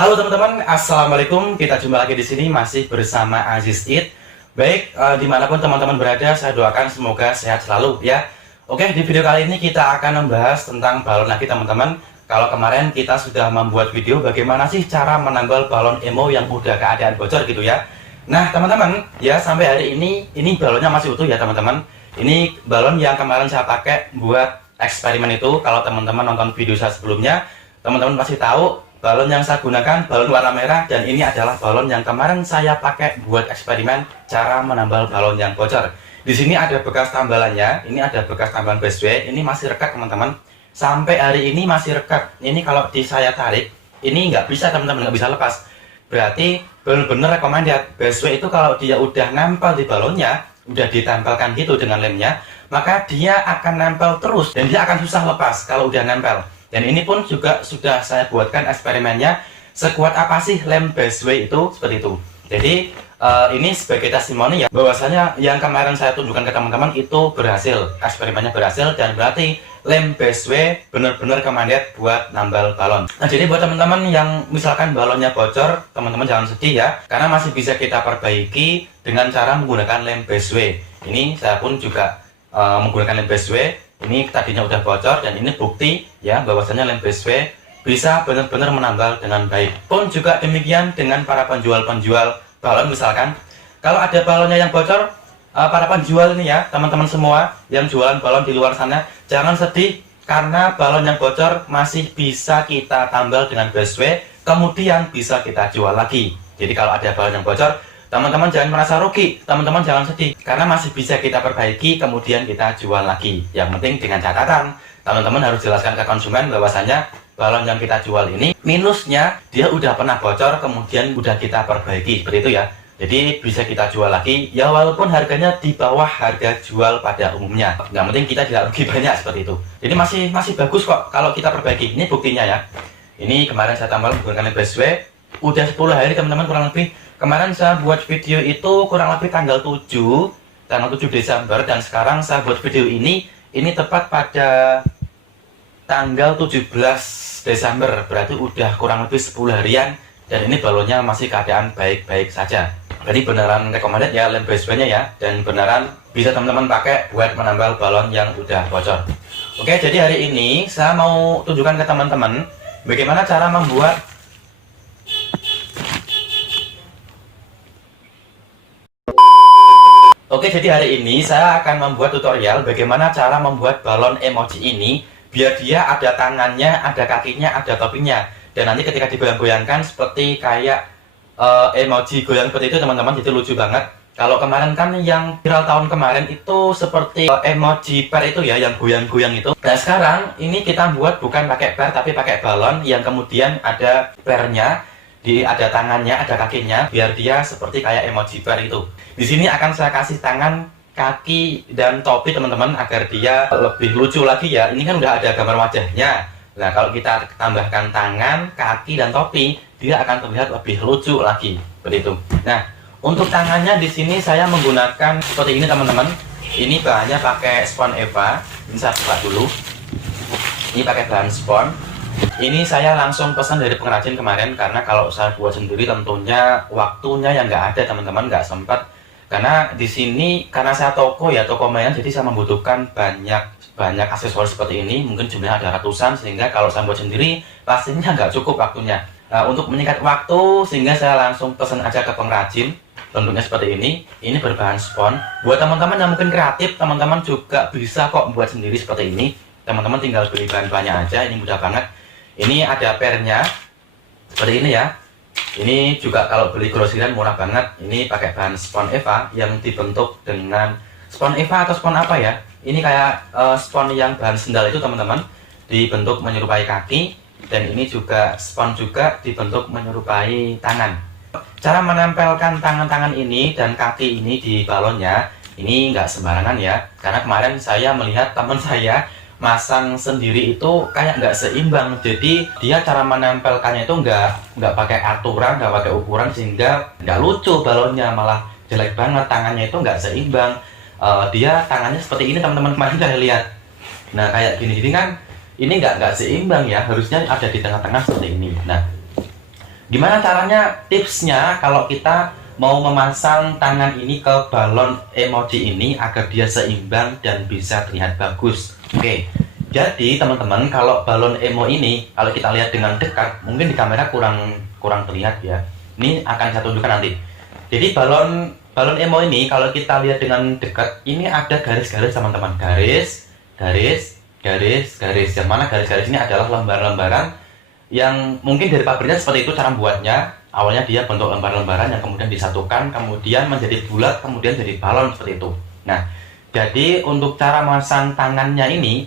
Halo teman-teman, assalamualaikum. Kita jumpa lagi di sini masih bersama Aziz It. Baik, dimanapun teman-teman berada, saya doakan semoga sehat selalu ya. Oke, di video kali ini kita akan membahas tentang balon lagi teman-teman. Kalau kemarin kita sudah membuat video bagaimana sih cara menambal balon emo yang udah keadaan bocor gitu ya. Nah teman-teman, ya sampai hari ini balonnya masih utuh ya teman-teman. Ini balon yang kemarin saya pakai buat eksperimen itu. Kalau teman-teman nonton video saya sebelumnya, teman-teman pasti tahu balon yang saya gunakan balon warna merah, dan ini adalah balon yang kemarin saya pakai buat eksperimen cara menambal balon yang bocor. Di sini ada bekas tambalannya, ini ada bekas tambalan busway, ini masih rekat teman-teman. Sampai hari ini masih rekat. Ini kalau saya tarik, ini nggak bisa teman-teman, nggak bisa lepas. Berarti benar-benar recommended. Busway itu kalau dia udah nempel di balonnya, udah ditempelkan gitu dengan lemnya, maka dia akan nempel terus dan dia akan susah lepas kalau udah nempel. Dan ini pun juga sudah saya buatkan eksperimennya, sekuat apa sih lem busway itu, seperti itu. Jadi ini sebagai testimoni ya, bahwasanya yang kemarin saya tunjukkan ke teman-teman itu berhasil, eksperimennya berhasil, dan berarti lem busway benar-benar recommended buat nambal balon. Nah jadi buat teman-teman yang misalkan balonnya bocor, teman-teman jangan sedih ya, karena masih bisa kita perbaiki dengan cara menggunakan lem busway. Ini saya pun juga menggunakan lem busway. Ini tadinya udah bocor, dan ini bukti ya bahwasanya lem busway bisa benar-benar menambal dengan baik. Pun juga demikian dengan para penjual-penjual balon. Misalkan kalau ada balonnya yang bocor, para penjual ini ya teman-teman semua yang jualan balon di luar sana, jangan sedih karena balon yang bocor masih bisa kita tambal dengan busway, kemudian bisa kita jual lagi. Jadi kalau ada balon yang bocor, teman-teman jangan merasa rugi, teman-teman jangan sedih, karena masih bisa kita perbaiki, kemudian kita jual lagi. Yang penting dengan catatan, teman-teman harus jelaskan ke konsumen bahwasanya balon yang kita jual ini minusnya dia udah pernah bocor, kemudian udah kita perbaiki, seperti itu ya. Jadi bisa kita jual lagi, ya walaupun harganya di bawah harga jual pada umumnya. Yang penting kita tidak rugi banyak, seperti itu. Jadi masih bagus kok kalau kita perbaiki. Ini buktinya ya. Ini kemarin saya tambal menggunakan busway, udah 10 hari teman-teman kurang lebih. Kemarin saya buat video itu kurang lebih tanggal 7 Desember, dan sekarang saya buat video ini tepat pada tanggal 17 Desember, berarti udah kurang lebih 10 harian, dan ini balonnya masih keadaan baik-baik saja. Jadi beneran recommended ya lem busway-nya ya, dan beneran bisa teman-teman pakai buat menambal balon yang udah bocor. Oke, jadi hari ini saya mau tunjukkan ke teman-teman bagaimana cara membuat Oke, jadi hari ini saya akan membuat tutorial bagaimana cara membuat balon emoji ini biar dia ada tangannya, ada kakinya, ada topinya. Dan nanti ketika digoyang-goyangkan seperti kayak emoji goyang seperti itu teman-teman, itu lucu banget. Kalau kemarin kan yang viral tahun kemarin itu seperti emoji per itu ya, yang goyang-goyang itu. Nah sekarang ini kita buat bukan pakai per tapi pakai balon yang kemudian ada pernya. Ada tangannya, ada kakinya, biar dia seperti kayak emoji bar itu. Di sini akan saya kasih tangan, kaki, dan topi teman-teman agar dia lebih lucu lagi ya. Ini kan udah ada gambar wajahnya. Nah kalau kita tambahkan tangan, kaki, dan topi, dia akan terlihat lebih lucu lagi. Seperti itu. Nah untuk tangannya di sini saya menggunakan seperti ini teman-teman. Ini bahannya pakai spon Eva. Ini saya buka dulu. Ini pakai bahan spon. Ini saya langsung pesan dari pengrajin kemarin, karena kalau saya buat sendiri tentunya waktunya yang nggak ada teman-teman, nggak sempat. Karena di sini karena saya toko mainan, jadi saya membutuhkan banyak aksesoris seperti ini, mungkin jumlahnya ada ratusan, sehingga kalau saya buat sendiri pastinya nggak cukup waktunya. Untuk meningkat waktu, sehingga saya langsung pesan aja ke pengrajin. Bentuknya seperti ini berbahan spon. Buat teman-teman yang mungkin kreatif, teman-teman juga bisa kok buat sendiri seperti ini. Teman-teman tinggal beli bahan-bahannya aja, ini mudah banget. Ini ada pernya seperti ini ya. Ini juga kalau beli grosiran murah banget. Ini pakai bahan spon Eva yang dibentuk dengan spon Eva atau spon apa ya. Ini kayak spon yang bahan sendal itu teman-teman, dibentuk menyerupai kaki. Dan ini juga spon juga dibentuk menyerupai tangan. Cara menempelkan tangan-tangan ini dan kaki ini di balonnya ini nggak sembarangan ya. Karena kemarin saya melihat teman saya masang sendiri itu kayak nggak seimbang, jadi dia cara menempelkannya itu nggak pakai aturan, nggak pakai ukuran, sehingga nggak lucu balonnya, malah jelek banget, tangannya itu nggak seimbang. Dia tangannya seperti ini teman-teman, kemarin saya lihat. Nah kayak gini-gini kan ini nggak seimbang ya, harusnya ada di tengah-tengah seperti ini. Nah Gimana caranya, tipsnya kalau kita mau memasang tangan ini ke balon emoji ini agar dia seimbang dan bisa terlihat bagus. Oke, jadi teman-teman, kalau balon emo ini kalau kita lihat dengan dekat, mungkin di kamera kurang terlihat ya. Ini akan saya tunjukkan nanti. Jadi balon emo ini kalau kita lihat dengan dekat, ini ada garis-garis teman-teman, garis. Yang mana garis-garis ini adalah lembar-lembaran yang mungkin dari pabriknya seperti itu cara buatnya. Awalnya dia bentuk lembar-lembaran yang kemudian disatukan, kemudian menjadi bulat, kemudian jadi balon seperti itu. Nah, jadi untuk cara memasang tangannya ini,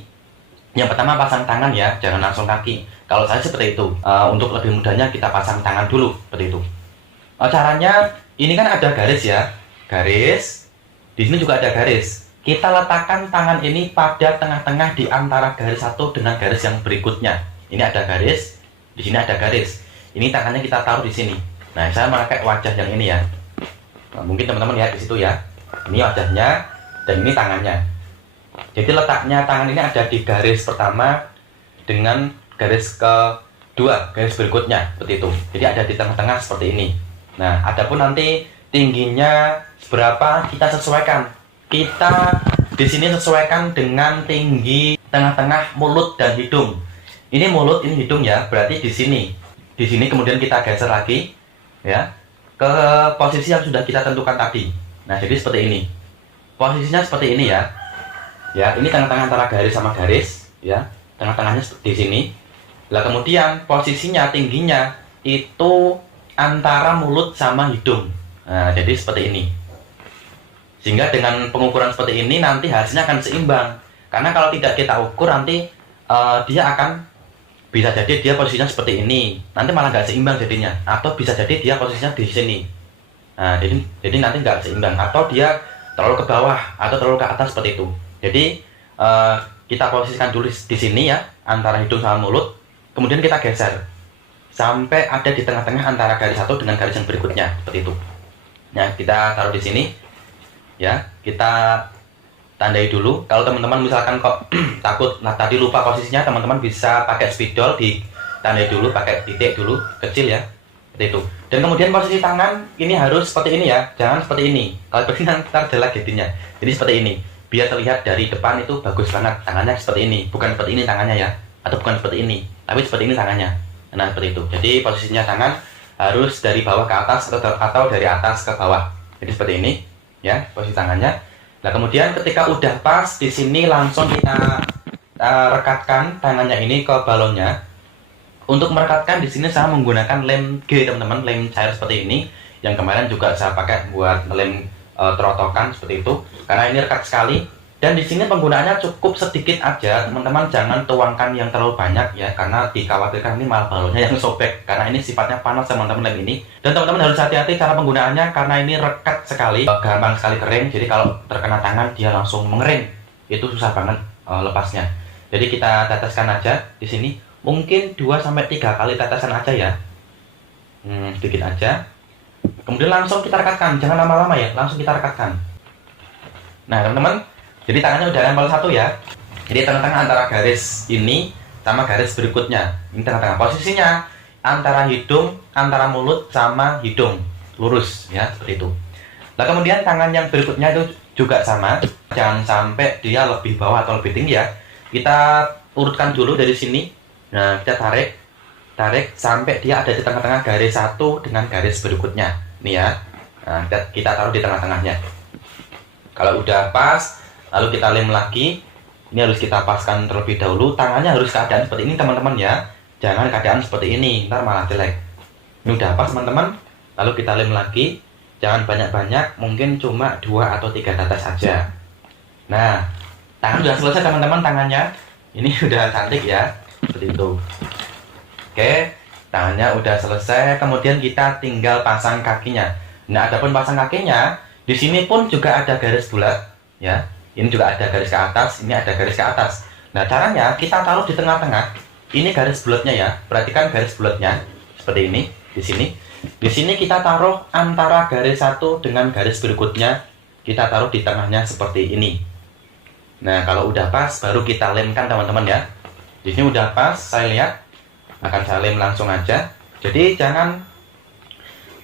yang pertama pasang tangan ya, jangan langsung kaki. Kalau saya seperti itu. Untuk lebih mudahnya kita pasang tangan dulu seperti itu. Caranya ini kan ada garis ya, garis. Di sini juga ada garis. Kita letakkan tangan ini pada tengah-tengah di antara garis satu dengan garis yang berikutnya. Ini ada garis, di sini ada garis. Ini tangannya kita taruh di sini. Nah, saya memakai wajah yang ini ya. Nah, mungkin teman-teman lihat di situ ya. Ini wajahnya dan ini tangannya. Jadi letaknya tangan ini ada di garis pertama dengan garis kedua, garis berikutnya seperti itu. Jadi ada di tengah-tengah seperti ini. Nah, adapun nanti tingginya berapa kita sesuaikan. Kita di sini sesuaikan dengan tinggi tengah-tengah mulut dan hidung. Ini mulut, ini hidung ya. Berarti di sini. Di sini kemudian kita geser lagi ya ke posisi yang sudah kita tentukan tadi. Nah, jadi seperti ini. Posisinya seperti ini ya. Ya, ini tengah-tengah antara garis sama garis ya. Tengah-tengahnya di sini. Lah kemudian posisinya tingginya itu antara mulut sama hidung. Nah, jadi seperti ini. Sehingga dengan pengukuran seperti ini nanti hasilnya akan seimbang. Karena kalau tidak kita ukur nanti dia akan bisa jadi dia posisinya seperti ini, nanti malah nggak seimbang jadinya. Atau bisa jadi dia posisinya di sini. Nah, jadi nanti nggak seimbang. Atau dia terlalu ke bawah atau terlalu ke atas seperti itu. Jadi kita posisikan dulu di sini ya, antara hidung sama mulut. Kemudian kita geser sampai ada di tengah-tengah antara garis satu dengan garis yang berikutnya seperti itu. Nah, kita taruh di sini ya, kita tandai dulu. Kalau teman-teman misalkan kok takut, nah tadi lupa posisinya, teman-teman bisa pakai spidol, ditandai dulu pakai titik dulu kecil ya, seperti itu. Dan kemudian posisi tangan ini harus seperti ini ya, jangan seperti ini. Kalau begini ntar jelek jadinya. Jadi seperti ini, biar terlihat dari depan itu bagus banget. Tangannya seperti ini, bukan seperti ini tangannya ya, atau bukan seperti ini, tapi seperti ini tangannya. Nah, seperti itu. Jadi posisinya tangan harus dari bawah ke atas atau dari atas ke bawah. Jadi seperti ini ya posisi tangannya. Nah, kemudian ketika udah pas di sini langsung kita rekatkan tangannya ini ke balonnya. Untuk merekatkan di sini saya menggunakan lem G teman-teman, lem cair seperti ini. Yang kemarin juga saya pakai buat lem terotokan seperti itu. Karena ini rekat sekali. Dan di sini penggunaannya cukup sedikit aja, teman-teman jangan tuangkan yang terlalu banyak ya, karena dikhawatirkan ini malah balonnya yang sobek. Karena ini sifatnya panas teman-teman lem ini. Dan teman-teman harus hati-hati cara penggunaannya karena ini rekat sekali, gampang sekali kering. Jadi kalau terkena tangan dia langsung mengering, itu susah banget lepasnya. Jadi kita teteskan aja di sini, mungkin 2-3 kali tetesan aja ya, sedikit aja. Kemudian langsung kita rekatkan, jangan lama-lama ya, langsung kita rekatkan. Nah teman-teman, jadi tangannya udah nempel satu ya. Jadi tengah-tengah antara garis ini sama garis berikutnya. Ini tengah-tengah posisinya antara hidung, antara mulut sama hidung, lurus ya, seperti itu. Nah kemudian tangan yang berikutnya itu juga sama, jangan sampai dia lebih bawah atau lebih tinggi ya. Kita urutkan dulu dari sini. Nah, kita tarik sampai dia ada di tengah-tengah garis satu dengan garis berikutnya. Nih ya. Nah, kita taruh di tengah-tengahnya. Kalau udah pas, lalu kita lem lagi. Ini harus kita paskan terlebih dahulu. Tangannya harus keadaan seperti ini teman-teman ya. Jangan keadaan seperti ini, ntar malah jelek. Ini udah pas teman-teman. Lalu kita lem lagi. Jangan banyak-banyak, mungkin cuma 2 atau 3 tetes saja. Nah, tangan sudah selesai teman-teman tangannya. Ini udah cantik ya, seperti itu. Oke, tangannya udah selesai. Kemudian kita tinggal pasang kakinya. Nah, adapun pasang kakinya, di sini pun juga ada garis bulat ya. Ini juga ada garis ke atas, ini ada garis ke atas. Nah, caranya kita taruh di tengah-tengah. Ini garis bulatnya ya. Perhatikan garis bulatnya seperti ini di sini. Di sini kita taruh antara garis satu dengan garis berikutnya. Kita taruh di tengahnya seperti ini. Nah, kalau udah pas baru kita lemkan teman-teman ya. Di sini udah pas, saya lihat akan saya lem langsung aja. Jadi jangan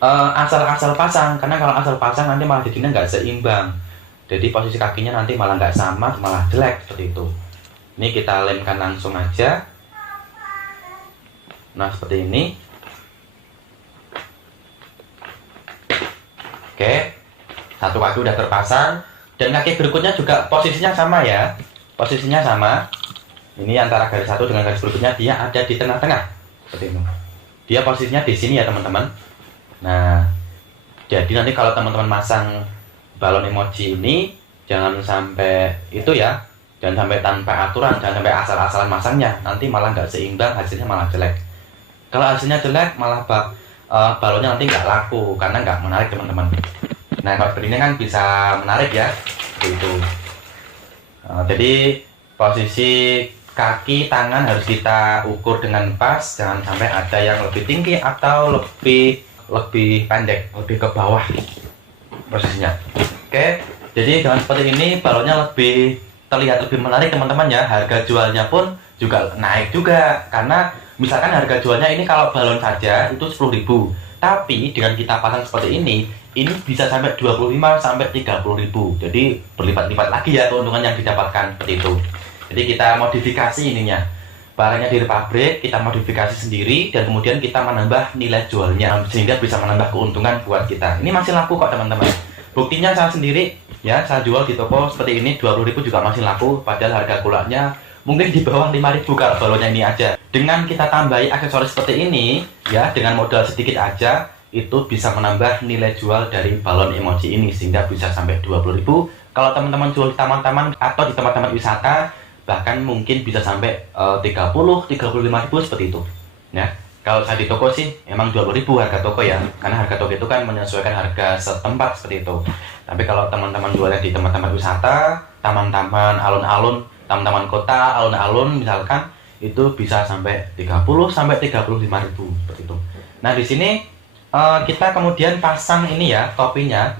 asal-asal pasang, karena kalau asal pasang nanti malah jadinya nggak seimbang. Jadi posisi kakinya nanti malah nggak sama, malah jelek seperti itu. Ini kita lemkan langsung aja. Nah seperti ini. Oke, satu kaki udah terpasang, dan kaki berikutnya juga posisinya sama ya. Posisinya sama. Ini antara garis satu dengan garis berikutnya dia ada di tengah-tengah seperti ini. Dia posisinya di sini ya teman-teman. Nah, jadi nanti kalau teman-teman masang balon emoji ini jangan sampai itu ya, jangan sampai tanpa aturan, jangan sampai asal-asalan masangnya, nanti malah nggak seimbang, hasilnya malah jelek. Kalau hasilnya jelek malah balonnya nanti nggak laku karena nggak menarik teman-teman. Nah kalau seperti ini kan bisa menarik ya, itu. Jadi posisi kaki tangan harus kita ukur dengan pas, jangan sampai ada yang lebih tinggi atau lebih pendek, lebih ke bawah posisinya. Oke, jadi dengan seperti ini balonnya lebih terlihat lebih menarik teman-teman ya. Harga jualnya pun juga naik juga, karena misalkan harga jualnya ini kalau balon saja itu 10.000, tapi dengan kita pasang seperti ini bisa sampai 25 sampai 30.000. Jadi berlipat-lipat lagi ya keuntungan yang didapatkan seperti itu. Jadi kita modifikasi ininya, barangnya dari pabrik kita modifikasi sendiri, dan kemudian kita menambah nilai jualnya sehingga bisa menambah keuntungan buat kita. Ini masih laku kok teman-teman. Buktinya saya sendiri ya, saya jual di toko seperti ini 20.000 juga masih laku, padahal harga kulaknya mungkin di bawah 5.000 kalau balonnya ini aja. Dengan kita tambahi aksesoris seperti ini ya, dengan modal sedikit aja itu bisa menambah nilai jual dari balon emoji ini sehingga bisa sampai 20.000. Kalau teman-teman jual di taman-taman atau di tempat-tempat wisata, bahkan mungkin bisa sampai 30-35.000 seperti itu ya. Kalau saya di toko sih emang 20.000 harga toko ya, karena harga toko itu kan menyesuaikan harga setempat seperti itu. Tapi kalau teman-teman jualnya di tempat-tempat wisata, taman-taman, alun-alun, taman-taman kota, alun-alun misalkan, itu bisa sampai 30-35.000 seperti itu. Nah di sini kita kemudian pasang ini ya topinya.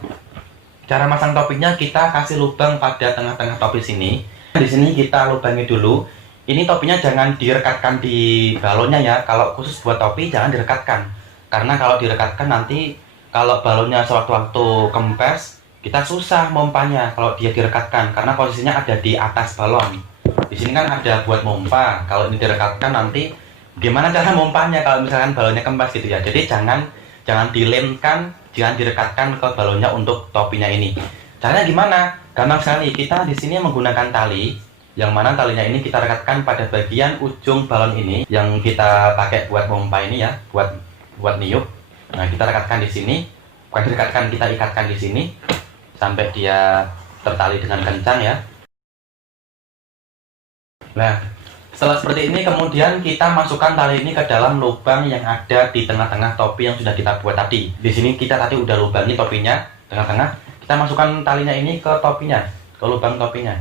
Cara masang topinya kita kasih lubang pada tengah-tengah topi sini. Di sini kita lubangi dulu. Ini topinya jangan direkatkan di balonnya ya. Kalau khusus buat topi jangan direkatkan, karena kalau direkatkan nanti kalau balonnya sewaktu-waktu kempes kita susah mompanya kalau dia direkatkan, karena posisinya ada di atas balon. Di sini kan ada buat mompa. Kalau ini direkatkan nanti gimana cara mompanya kalau misalkan balonnya kempes gitu ya. Jadi jangan dilemkan, jangan direkatkan ke balonnya untuk topinya ini. Caranya gimana? Gampang sekali. Kita di sini menggunakan tali, yang mana talinya ini kita rekatkan pada bagian ujung balon ini yang kita pakai buat pompa ini ya, buat niup. Nah, kita rekatkan di sini. Bukan direkatkan, kita ikatkan di sini sampai dia tertali dengan kencang ya. Nah, setelah seperti ini kemudian kita masukkan tali ini ke dalam lubang yang ada di tengah-tengah topi yang sudah kita buat tadi. Di sini kita tadi udah lubangi topinya tengah-tengah. Kita masukkan talinya ini ke topinya, ke lubang topinya.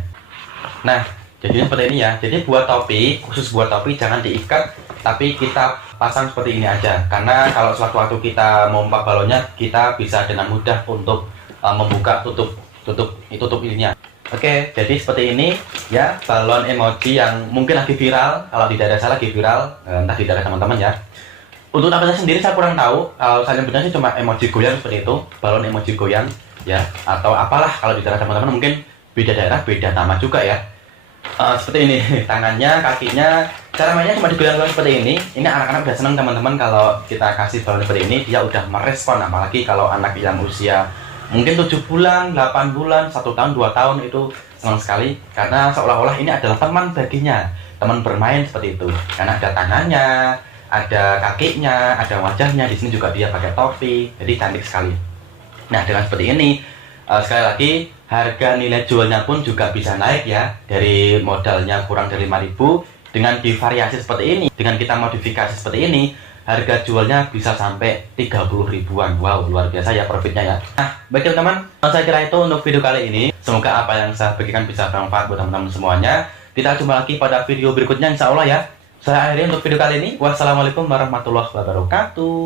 Nah, jadinya seperti ini ya. Jadi buat topi, khusus buat topi jangan diikat, tapi kita pasang seperti ini aja. Karena kalau sewaktu-waktu kita mompa balonnya, kita bisa dengan mudah untuk membuka tutup ininya. Oke, jadi seperti ini ya balon emoji yang mungkin lagi viral. Kalau di daerah saya lagi viral, entah di daerah teman-teman ya. Untuk namanya sendiri saya kurang tahu. Saya nyebutnya sih cuma emoji goyang seperti itu, balon emoji goyang ya, atau apalah kalau di daerah teman-teman mungkin beda daerah, beda nama juga ya. Seperti ini tangannya, kakinya, cara mainnya cuma digoyang-goyang seperti ini. Ini anak-anak udah seneng teman-teman kalau kita kasih balon seperti ini, dia udah merespon. Apalagi kalau anak yang usia mungkin 7 bulan, 8 bulan, 1 tahun, 2 tahun itu senang sekali, karena seolah-olah ini adalah teman baginya, teman bermain seperti itu. Karena ada tangannya, ada kakinya, ada wajahnya. Di sini juga dia pakai topi, jadi cantik sekali. Nah, dengan seperti ini sekali lagi harga nilai jualnya pun juga bisa naik ya. Dari modalnya kurang dari 5.000, dengan divariasi seperti ini, dengan kita modifikasi seperti ini, harga jualnya bisa sampai 30 ribuan. Wow, luar biasa ya profitnya ya. Nah, baik teman-teman, saya kira itu untuk video kali ini. Semoga apa yang saya bagikan bisa bermanfaat buat teman-teman semuanya. Kita jumpa lagi pada video berikutnya insya Allah ya. Saya akhiri untuk video kali ini. Wassalamualaikum warahmatullahi wabarakatuh.